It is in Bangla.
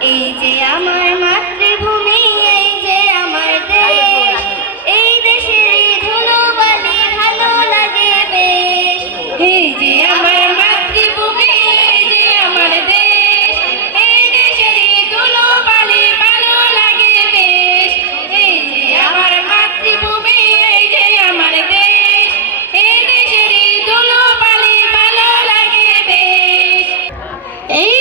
এই যে আমার মাতৃভূমি, এই যে আমার দেশ, এই দেশের ধুলোবালি ভালো লাগে বেশ। এই যে আমার মাতৃভূমি, এই যে আমার দেশ, এই দেশের ধুলোবালি ভালো লাগে বেশ। এই যে আমার মাতৃভূমি, এই যে আমার দেশ, এই দেশের ধুলোবালি ভালো লাগে বেশ। এই